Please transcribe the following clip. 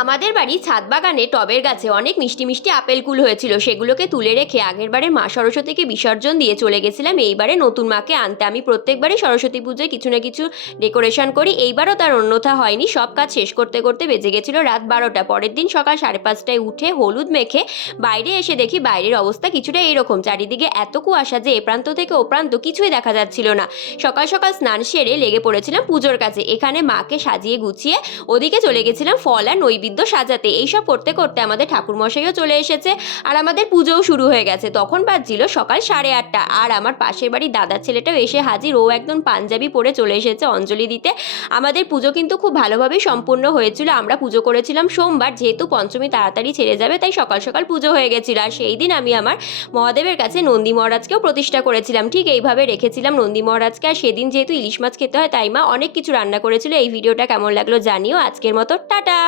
আমাদের বাড়ির ছাদ বাগানে টবের গাছে অনেক মিষ্টি মিষ্টি আপেল কুল হয়েছিল, সেগুলোকে তুলে রেখে আগেরবারে মা সরস্বতীকে বিসর্জন দিয়ে চলে গেছিলাম এইবারে নতুন মাকে আনতে। আমি প্রত্যেকবারই সরস্বতী পুজোয় কিছু না কিছু ডেকোরেশন করি, এইবারও তার অন্যথা হয়নি। সব কাজ শেষ করতে করতে বেজে গেছিল রাত 12টা। পরের দিন সকাল 5:30টায় উঠে হলুদ মেখে বাইরে এসে দেখি বাইরের অবস্থা কিছুটা এইরকম, চারিদিকে এত কুয়াশা যে এ প্রান্ত থেকে ও প্রান্ত কিছুই দেখা যাচ্ছিল না। সকাল সকাল স্নান সেরে লেগে পড়েছিলাম পুজোর কাছে, এখানে মাকে সাজিয়ে গুছিয়ে ওদিকে চলে গেছিলাম ফল আর নৈবেদ্য সাজাতে। এইসব করতে করতে আমাদের ঠাকুরমশাইও চলে এসেছে আর আমাদের পুজোও শুরু হয়ে গেছে। তখন বাজছিল সকাল 8:30, আর আমার পাশের বাড়ির দাদার ছেলেটাও এসে হাজির। ও একদম পাঞ্জাবি পরে চলে এসেছে অঞ্জলি দিতে। আমাদের পুজো কিন্তু খুব ভালোভাবেই সম্পূর্ণ হয়েছিল। আমরা পুজো করেছিলাম সোমবার, যেহেতু পঞ্চমী তাড়াতাড়ি ছেড়ে যাবে তাই সকাল সকাল পুজো হয়ে গেছিল। আর সেই দিন আমি আমার মহাদেবের কাছে নন্দী মহারাজকেও প্রতিষ্ঠা করেছিলাম, ঠিক এইভাবে রেখেছিলাম নন্দী মহারাজকে। আর সেদিন যেহেতু ইলিশ মাছ খেতে হয় তাই মা অনেক কিছু রান্না করেছিল। এই ভিডিওটা কেমন লাগলো জানিও। আজকের মতো টাটা।